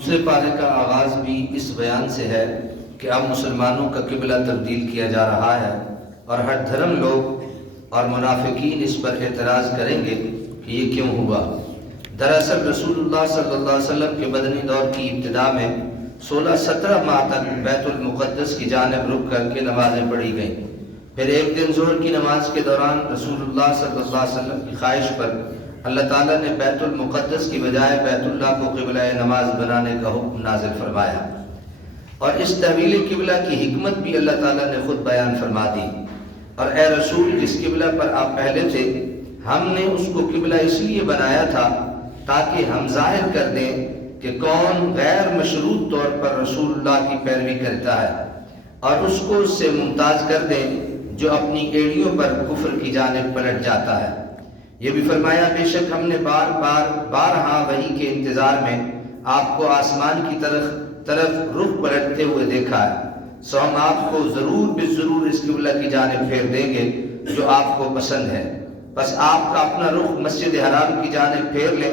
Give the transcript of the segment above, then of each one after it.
دوسرے پارے کا آغاز بھی اس بیان سے ہے کہ اب مسلمانوں کا قبلہ تبدیل کیا جا رہا ہے اور ہر دھرم لوگ اور منافقین اس پر اعتراض کریں گے کہ یہ کیوں ہوا۔ دراصل رسول اللہ صلی اللہ علیہ وسلم کے مدنی دور کی ابتدا میں 16-17 ماہ تک بیت المقدس کی جانب رخ کر کے نمازیں پڑھی گئیں۔ پھر ایک دن ظہر کی نماز کے دوران رسول اللہ صلی اللہ علیہ وسلم کی خواہش پر اللہ تعالیٰ نے بیت المقدس کی بجائے بیت اللہ کو قبلہ نماز بنانے کا حکم نازل فرمایا، اور اس تحویل قبلہ کی حکمت بھی اللہ تعالیٰ نے خود بیان فرما دی۔ اور اے رسول، جس قبلہ پر آپ پہلے تھے ہم نے اس کو قبلہ اس لیے بنایا تھا تاکہ ہم ظاہر کر دیں کہ کون غیر مشروط طور پر رسول اللہ کی پیروی کرتا ہے، اور اس کو اس سے ممتاز کر دیں جو اپنی ایڑیوں پر کفر کی جانب پلٹ جاتا ہے۔ یہ بھی فرمایا، بے شک ہم نے بارہا وحی کے انتظار میں آپ کو آسمان کی طرف رخ پلٹتے ہوئے دیکھا ہے، سو ہم آپ کو ضرور بالضرور اس قبلہ کی جانب پھیر دیں گے جو آپ کو پسند ہے، بس آپ کا اپنا رخ مسجد حرام کی جانب پھیر لیں۔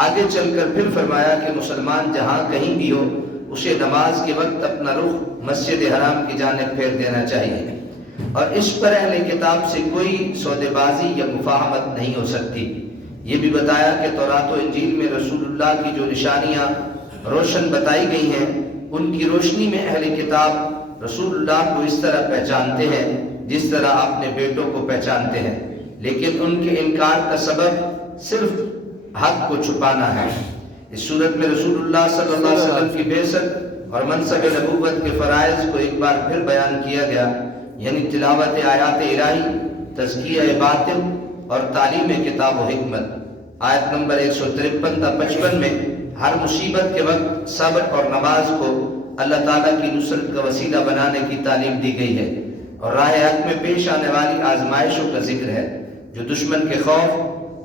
آگے چل کر پھر فرمایا کہ مسلمان جہاں کہیں بھی ہو اسے نماز کے وقت اپنا رخ مسجد حرام کی جانب پھیر دینا چاہیے، اور اس پر اہل کتاب سے کوئی سودے بازی یا مفاہمت نہیں ہو سکتی۔ یہ بھی بتایا کہ تورات و انجیل میں رسول اللہ کی جو نشانیاں روشن بتائی گئی ہیں ان کی روشنی میں اہل کتاب رسول اللہ کو اس طرح پہچانتے ہیں جس طرح اپنے بیٹوں کو پہچانتے ہیں، لیکن ان کے انکار کا سبب صرف حق کو چھپانا ہے۔ اس صورت میں رسول اللہ صلی اللہ علیہ وسلم کی بعثت اور منصب نبوت کے فرائض کو ایک بار پھر بیان کیا گیا، یعنی تلاوت آیات الہی، تزکیہ باطن اور تعلیم کتاب و حکمت۔ آیت نمبر 153 تا 55 میں ہر مصیبت کے وقت صبر اور نماز کو اللہ تعالیٰ کی نصرت کا وسیلہ بنانے کی تعلیم دی گئی ہے، اور راہ حق میں پیش آنے والی آزمائشوں کا ذکر ہے جو دشمن کے خوف،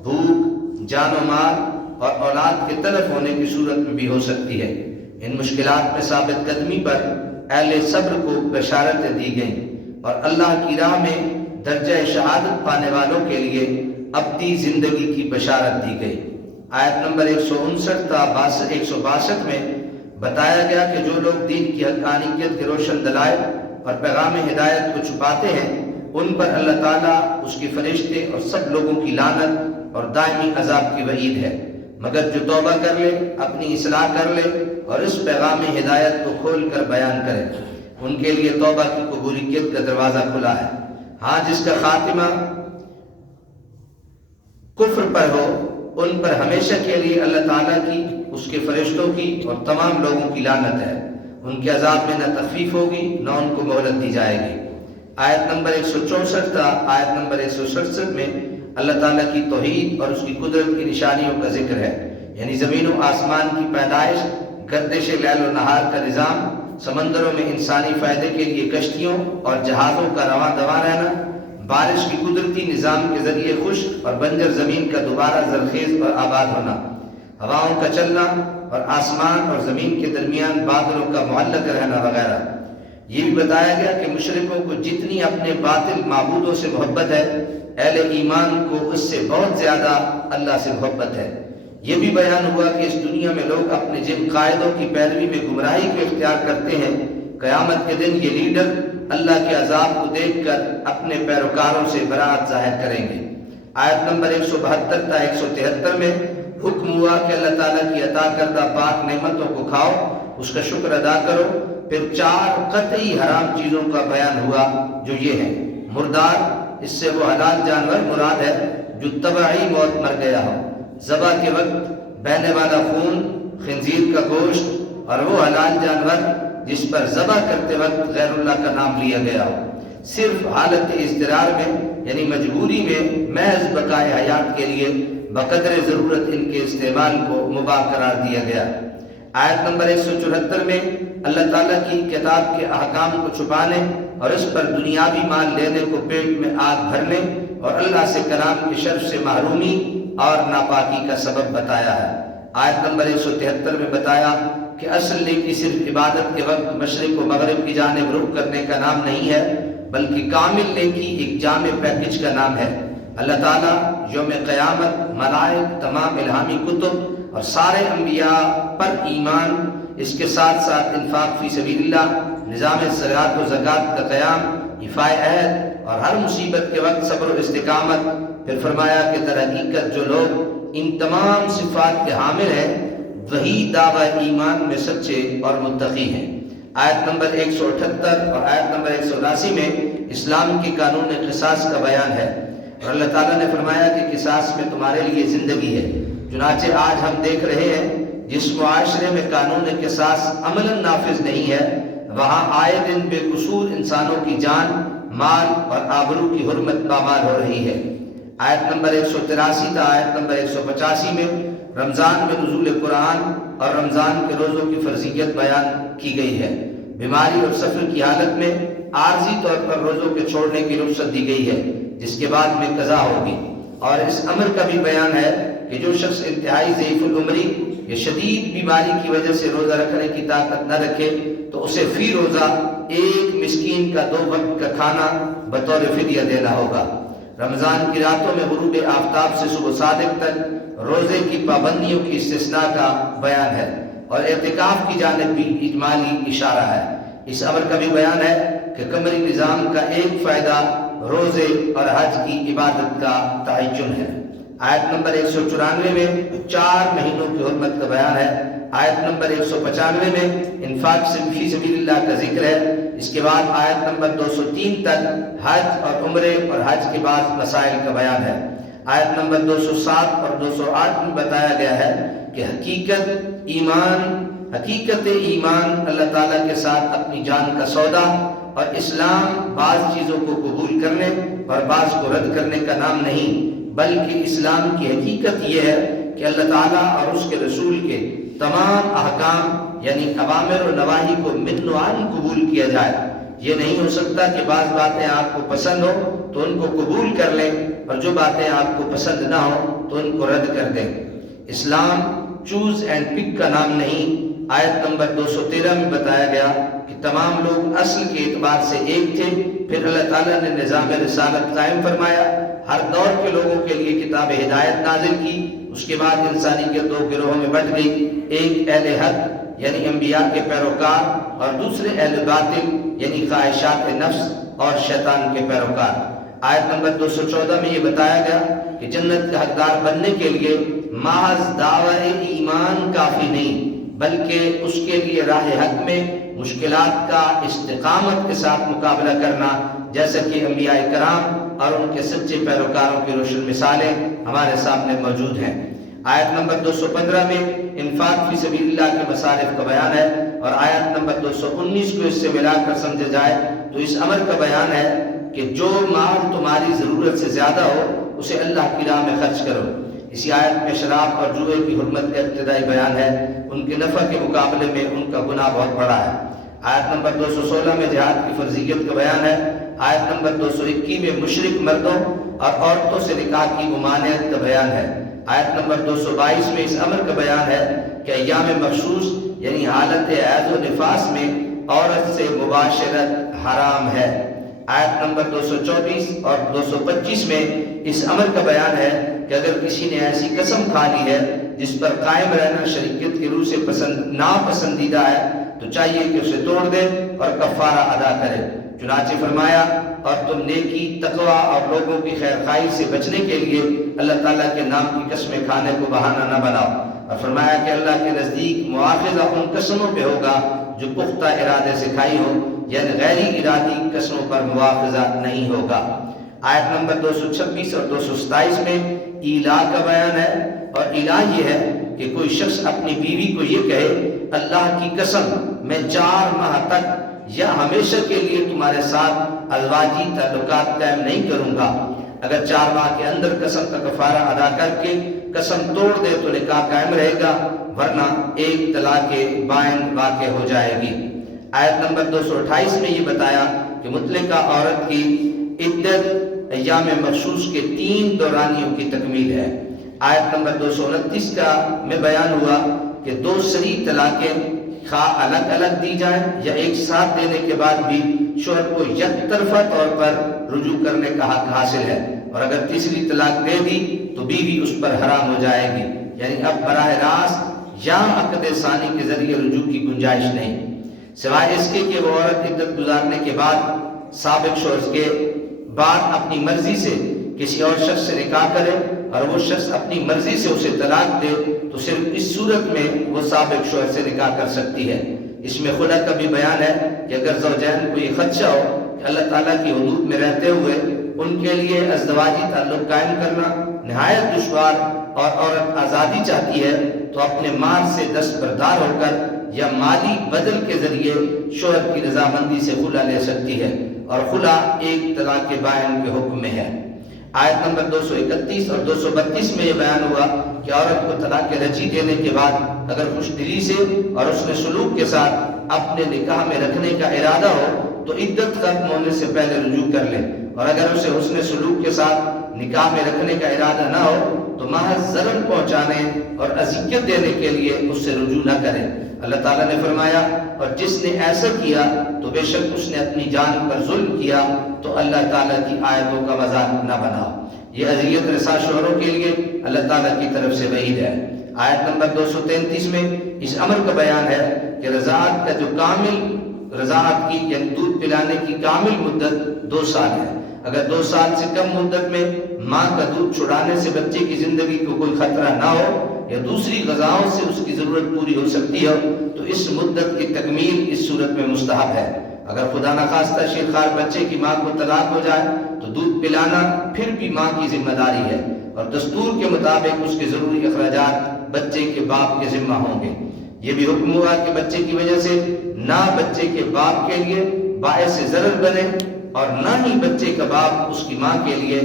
بھوک، جان و مال اور اولاد کے تلف ہونے کی صورت میں بھی ہو سکتی ہے۔ ان مشکلات میں ثابت قدمی پر اہل صبر کو بشارتیں دی گئیں، اور اللہ کی راہ میں درجہ شہادت پانے والوں کے لیے ابدی زندگی کی بشارت دی گئی۔ آیت نمبر 159 تا 162 میں بتایا گیا کہ جو لوگ دین کی حقانیت کے روشن دلائل اور پیغام ہدایت کو چھپاتے ہیں ان پر اللہ تعالیٰ، اس کے فرشتے اور سب لوگوں کی لعنت اور دائمی عذاب کی وعید ہے، مگر جو توبہ کر لے، اپنی اصلاح کر لے اور اس پیغام ہدایت کو کھول کر بیان کرے، ان کے لیے توبہ کی قبولیت کا دروازہ کھلا ہے۔ ہاں، جس کا خاتمہ کفر پر ہو ان پر ہمیشہ کے لیے اللہ تعالیٰ کی، اس کے فرشتوں کی اور تمام لوگوں کی لعنت ہے، ان کے عذاب میں نہ تخفیف ہوگی نہ ان کو مہلت دی جائے گی۔ آیت نمبر 164 تا آیت نمبر 167 میں اللہ تعالیٰ کی توحید اور اس کی قدرت کی نشانیوں کا ذکر ہے، یعنی زمین و آسمان کی پیدائش، گردش لیل و نہار کا نظام، سمندروں میں انسانی فائدے کے لیے کشتیوں اور جہازوں کا رواں دواں رہنا، بارش کی قدرتی نظام کے ذریعے خشک اور بنجر زمین کا دوبارہ زرخیز اور آباد ہونا، ہواؤں کا چلنا اور آسمان اور زمین کے درمیان بادلوں کا معلق رہنا وغیرہ۔ یہ بھی بتایا گیا کہ مشرکوں کو جتنی اپنے باطل معبودوں سے محبت ہے، اہل ایمان کو اس سے بہت زیادہ اللہ سے محبت ہے۔ یہ بھی بیان ہوا کہ اس دنیا میں لوگ اپنے جن قائدوں کی پیروی میں گمراہی کو اختیار کرتے ہیں، قیامت کے دن یہ لیڈر اللہ کے عذاب کو دیکھ کر اپنے پیروکاروں سے برات ظاہر کریں گے۔ آیت نمبر 172 تا 173 میں حکم ہوا کہ اللہ تعالیٰ کی عطا کردہ پاک نعمتوں کو کھاؤ، اس کا شکر ادا کرو۔ پھر 4 قطعی حرام چیزوں کا بیان ہوا جو یہ ہیں: مردار، اس سے وہ حلال جانور مراد ہے جو طبعی موت مر گیا ہو، ذبح کے وقت بہنے والا خون، خنزیر کا گوشت، اور وہ حلال جانور جس پر ذبح کرتے وقت غیر اللہ کا نام لیا گیا ہو، صرف حالت اضطرار میں یعنی مجبوری میں محض بقائے حیات کے لیے بقدر ضرورت ان کے استعمال کو مباح قرار دیا گیا۔ آیت نمبر 174 میں اللہ تعالیٰ کی کتاب کے احکام کو چھپانے اور اس پر دنیاوی مال لینے کو پیٹ میں آگ بھرنے اور اللہ سے کلام کے شرف سے محرومی اور ناپاکی کا سبب بتایا ہے۔ آیت نمبر 173 میں بتایا کہ اصل نیکی صرف عبادت کے وقت مشرق و مغرب کی جانب رخ کرنے کا نام نہیں ہے، بلکہ کامل نیکی ایک جامع پیکج کا نام ہے۔ اللہ تعالیٰ یوم قیامت، ملائک، تمام الہامی کتب، اور سارے انبیاء پر ایمان، اس کے ساتھ ساتھ انفاق فی سبیل اللہ، نظام صلاۃ و زکوٰۃ کا قیام، ایفائے عہد اور ہر مصیبت کے وقت صبر و استقامت۔ پھر فرمایا کہ در حقیقت جو لوگ ان تمام صفات کے حامل ہیں وہی دعوی ایمان میں سچے اور متقی ہیں۔ آیت نمبر 178 اور آیت نمبر 179 میں اسلام کے قانون قصاص کا بیان ہے، اور اللہ تعالیٰ نے فرمایا کہ قصاص میں تمہارے لیے زندگی ہے۔ چنانچہ آج ہم دیکھ رہے ہیں جس معاشرے میں قانون قصاص عملاً نافذ نہیں ہے، وہاں آئے دن بے قصور انسانوں کی جان، مال اور آبرو کی حرمت پامال ہو رہی ہے۔ آیت نمبر 183 تا آیت نمبر 185 میں رمضان میں نزول قرآن اور رمضان کے روزوں کی فرضیت بیان کی گئی ہے۔ بیماری اور سفر کی حالت میں عارضی طور پر روزوں کے چھوڑنے کی رخصت دی گئی ہے، جس کے بعد میں قضا ہوگی۔ اور اس امر کا بھی بیان ہے کہ جو شخص انتہائی ضعیف العمری یا شدید بیماری کی وجہ سے روزہ رکھنے کی طاقت نہ رکھے تو اسے فی روزہ ایک مسکین کا 2 وقت کا کھانا بطور فدیہ دینا ہوگا۔ رمضان کی راتوں میں غروب آفتاب سے صبح صادق تک روزے کی پابندیوں کی استثناء کا بیان ہے، اور اعتکاف کی جانب بھی اجمالی اشارہ ہے۔ اس امر کا بھی بیان ہے کہ قمری نظام کا ایک فائدہ روزے اور حج کی عبادت کا تعین ہے۔ آیت نمبر 194 میں 4 مہینوں کی حرمت کا بیان ہے۔ آیت نمبر 195 میں انفاق فی سبیل اللہ کا ذکر ہے۔ اس کے بعد آیت نمبر 203 تک حج اور عمرے اور حج کے بعد مسائل کا بیان ہے۔ آیت نمبر 207 اور 208 میں بتایا گیا ہے کہ حقیقت ایمان اللہ تعالیٰ کے ساتھ اپنی جان کا سودا، اور اسلام بعض چیزوں کو قبول کرنے اور بعض کو رد کرنے کا نام نہیں، بلکہ اسلام کی حقیقت یہ ہے کہ اللہ تعالیٰ اور اس کے رسول کے تمام احکام یعنی اوامر و نواہی کو من و عن قبول کیا جائے۔ یہ نہیں ہو سکتا کہ بعض باتیں آپ کو پسند ہو تو ان کو قبول کر لیں، اور جو باتیں آپ کو پسند نہ ہو تو ان کو رد کر دیں۔ اسلام چوز اینڈ پک کا نام نہیں۔ آیت نمبر 213 میں بتایا گیا کہ تمام لوگ اصل کے اعتبار سے ایک تھے، پھر اللہ تعالیٰ نے نظام رسالت قائم فرمایا، ہر دور کے لوگوں کے لیے کتاب ہدایت نازل کی۔ اس کے بعد انسانیت 2 گروہوں میں بٹ گئی، ایک اہل حق یعنی انبیاء کے پیروکار، اور دوسرے اہل باطل یعنی خواہشات نفس اور شیطان کے پیروکار۔ آیت نمبر 214 میں یہ بتایا گیا کہ جنت کا حقدار بننے کے لیے محض دعوی ایمان کافی نہیں، بلکہ اس کے لیے راہ حق میں مشکلات کا استقامت کے ساتھ مقابلہ کرنا، جیسا کہ انبیاء کرام اور ان کے سچے پیروکاروں کی روشن مثالیں ہمارے سامنے موجود ہیں۔ آیت نمبر 215 میں انفاق فی سبیل اللہ کے مصارف کا بیان ہے، اور آیت نمبر 219 کو اس سے ملا کر سمجھا جائے تو اس امر کا بیان ہے کہ جو مال تمہاری ضرورت سے زیادہ ہو اسے اللہ کی راہ میں خرچ کرو۔ اسی آیت میں شراب اور جوئے کی حرمت کا ابتدائی بیان ہے، ان کے نفع کے مقابلے میں ان کا گناہ بہت بڑا ہے۔ آیت نمبر 216 میں جہاد کی فرضیت کا بیان ہے۔ آیت نمبر 221 میں مشرک مردوں اور عورتوں سے نکاح کی ممانعت کا بیان ہے۔ آیت نمبر 222 میں اس امر کا بیان ہے کہ ایام مخصوص یعنی حالت حیض و نفاس میں عورت سے مباشرت حرام ہے۔ آیت نمبر 224 اور 225 میں اس امر کا بیان ہے کہ اگر کسی نے ایسی قسم کھا لی ہے جس پر قائم رہنا شریعت کی روح سے ناپسندیدہ ہے تو چاہیے کہ اسے توڑ دے اور کفارہ ادا کرے۔ چنانچہ فرمایا اور تم نیکی، تقوی اور لوگوں کی خیر خواہی سے بچنے کے لیے اللہ تعالیٰ کے نام کی قسمیں کھانے کو بہانہ نہ بناؤ، اور فرمایا کہ اللہ کے نزدیک مواخذہ ان قسموں پہ ہوگا جو پختہ ارادے سے کھائی ہو، یعنی غیر ارادی قسموں پر مواخذہ نہیں ہوگا۔ آیت نمبر 226 اور 227 میں ایلا کا بیان ہے، اور ایلا یہ ہے کہ کوئی شخص اپنی بیوی کو یہ کہے اللہ کی قسم میں 4 ماہ تک یا ہمیشہ کے لیے تمہارے ساتھ ازواجی تعلقات قائم نہیں کروں گا۔ اگر 4 ماہ کے اندر قسم کا کفارہ ادا کر کے قسم توڑ دے تو نکاح قائم رہے گا، ورنہ ایک طلاق بائن واقع ہو جائے گی۔ آیت نمبر 228 میں یہ بتایا کہ مطلقہ عورت کی عدت ایام مخصوص کے 3 دورانیوں کی تکمیل ہے۔ آیت نمبر 229 کا میں بیان ہوا کہ 2 صریح طلاقیں خواہ الگ الگ دی جائیں یا ایک ساتھ دینے کے بعد بھی شوہر کو یک طرفہ طور پر رجوع کرنے کا حق حاصل ہے، اور اگر تیسری طلاق دے دی تو بیوی اس پر حرام ہو جائے گی۔ یعنی اب براہ راست یا عقد ثانی کے ذریعے رجوع کی گنجائش نہیں، سوائے اس کے کہ وہ عورت عدت گزارنے کے بعد سابق شوہر کے بعد اپنی مرضی سے کسی اور شخص سے نکاح کرے اور وہ شخص اپنی مرضی سے اسے طلاق دے تو صرف اس صورت میں وہ سابق شوہر سے نکاح کر سکتی ہے۔ اس میں خلا کا بھی بیان ہے کہ اگر زوجین کو یہ خدشہ ہو کہ اللہ تعالیٰ کی حدود میں رہتے ہوئے ان کے لیے ازدواجی تعلق قائم کرنا نہایت دشوار اور عورت آزادی چاہتی ہے تو اپنے مال سے دستبردار ہو کر یا مالی بدل کے ذریعے شوہر کی رضامندی سے خلا لے سکتی ہے، اور خلا ایک طلاق بائن کے حکم میں ہے۔ آیت نمبر 231 اور 232 میں یہ بیان ہوا کہ عورت کو طلاق رجعی دینے کے بعد اگر خوش دلی سے اور اس نے سلوک کے ساتھ اپنے نکاح میں رکھنے کا ارادہ ہو تو عدت ختم ہونے سے پہلے رجوع کر لے، اور اگر اسے حسن سلوک کے ساتھ نکاح میں رکھنے کا ارادہ نہ ہو تو محض ضرر پہنچانے اور اذیت دینے کے لیے اس سے رجوع نہ کرے۔ اللہ تعالیٰ نے فرمایا اور جس نے ایسا کیا تو بے شک اس نے اپنی جان پر ظلم کیا تو اللہ تعالیٰ کی آیتوں کا مذاق نہ بناؤ۔ یہ اذیت رسا شوہروں کے لیے اللہ تعالیٰ کی طرف سے وعید ہے۔ آیت نمبر 233 میں اس امر کا بیان ہے کہ رضاعت کا جو کامل رضاعت کی یعنی دودھ پلانے کی کامل مدت 2 سال ہے۔ اگر 2 سال سے کم مدت میں ماں کا دودھ چھڑانے سے بچے کی زندگی کو کوئی خطرہ نہ ہو یا دوسری غذاؤں سے اس کی ضرورت پوری ہو سکتی ہو تو اس مدت کی تکمیل اس صورت میں مستحب ہے۔ اگر خدا نخواستہ شیرخوار بچے کی ماں کو طلاق ہو جائے تو دودھ پلانا پھر بھی ماں کی ذمہ داری ہے، اور دستور کے مطابق اس کے ضروری اخراجات بچے کے باپ کے ذمہ ہوں گے۔ یہ بھی حکم ہوا کہ بچے کی وجہ سے نہ بچے کے باپ کے لیے باعث ضرر بنے اور نہ ہی بچے کا باپ اس کی ماں کے لیے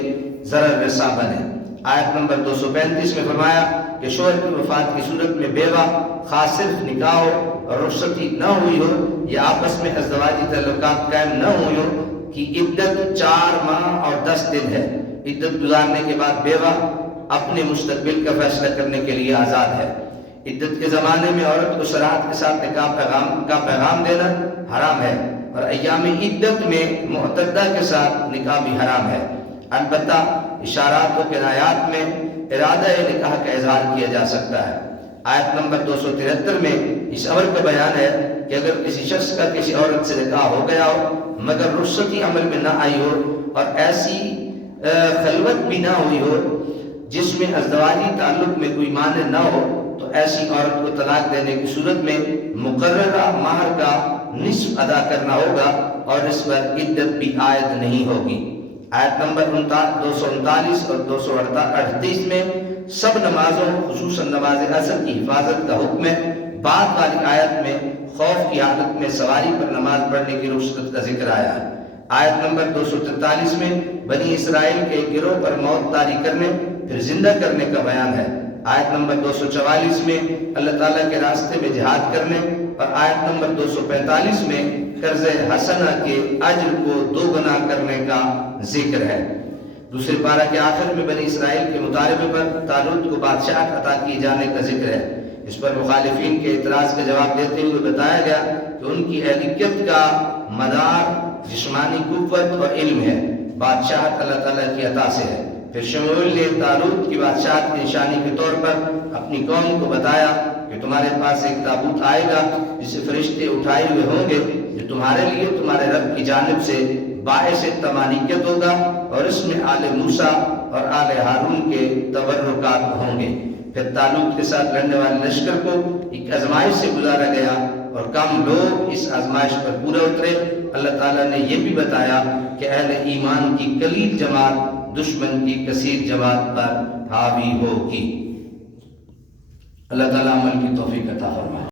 ضرر رساں بنے۔ آیت نمبر 235 میں فرمایا کہ شوہر کی وفات کی صورت میں بیوہ خاص صرف نکاح ہو اور رخصتی نہ ہوئی ہو یا آپس میں ازدواجی تعلقات قائم نہ ہوئی ہو کی عدت 4 ماہ اور 10 دن ہے۔ عدت گزارنے کے بعد بیوہ اپنے مستقبل کا فیصلہ کرنے کے لیے آزاد ہے۔ عدت کے زمانے میں عورت کو صراحت کے ساتھ نکاح کا پیغام دینا حرام ہے، اور ایام عدت میں معتدہ کے ساتھ نکاح بھی حرام ہے، البتہ اشارات و کنایات میں ارادہ نکاح کا اظہار کیا جا سکتا ہے۔ آیت نمبر 273 میں اس امر کا بیان ہے کہ اگر کسی شخص کا کسی عورت سے نکاح ہو گیا ہو مگر رخصتی عمل میں نہ آئی ہو اور ایسی خلوت بھی نہ ہوئی ہو جس میں ازدواجی تعلق میں کوئی مانع نہ ہو تو ایسی عورت کو طلاق دینے کی صورت میں مقررہ مہر کا نصف ادا کرنا ہوگا اور اس پر عدت بھی عائد نہیں ہوگی۔ آیت نمبر 239 اور 238 میں سب نمازوں خصوصاً نماز عصر کی حفاظت کا حکم ہے۔ بعد والی آیت میں خوف کی حالت میں سواری پر نماز پڑھنے کی رخصت کا ذکر آیا ہے۔ آیت نمبر 243 میں بنی اسرائیل کے گروہ پر موت طاری کرنے پھر زندہ کرنے کا بیان ہے۔ آیت نمبر 244 میں اللہ تعالیٰ کے راستے میں جہاد کرنے اور آیت نمبر 245 میں قرض حسنہ کے اجر کو 2 گنا کرنے کا ذکر ہے۔ دوسرے پارہ کے آخر میں بنی اسرائیل کے مطالبے پر طالوت کو بادشاہت عطا کیے جانے کا ذکر ہے۔ اس پر مخالفین کے اعتراض کا جواب دیتے ہوئے بتایا گیا کہ ان کی اہلیت کا مدار جسمانی قوت اور علم ہے، بادشاہت اللہ تعالیٰ کی عطا سے ہے۔ پھر شموئیل نے طالوت کی بادشاہت کی نشانی کے طور پر اپنی قوم کو بتایا کہ تمہارے پاس ایک تابوت آئے گا جسے فرشتے اٹھائے ہوئے ہوں گے، جو تمہارے لیے تمہارے رب کی جانب سے باعث تمانیت ہوگا، اور اس میں آل موسیٰ اور آل ہارون کے تبرکات ہوں گے۔ پھر طالوت کے ساتھ لڑنے والے لشکر کو ایک آزمائش سے گزارا گیا اور کم لوگ اس آزمائش پر پورا اترے۔ اللہ تعالیٰ نے یہ بھی بتایا کہ اہل ایمان کی قلیل جماعت دشمن کی کثیر جماعت پر حاوی ہوگی۔ اللہ تعالیٰ عمل کی توفیق عطا فرمائے۔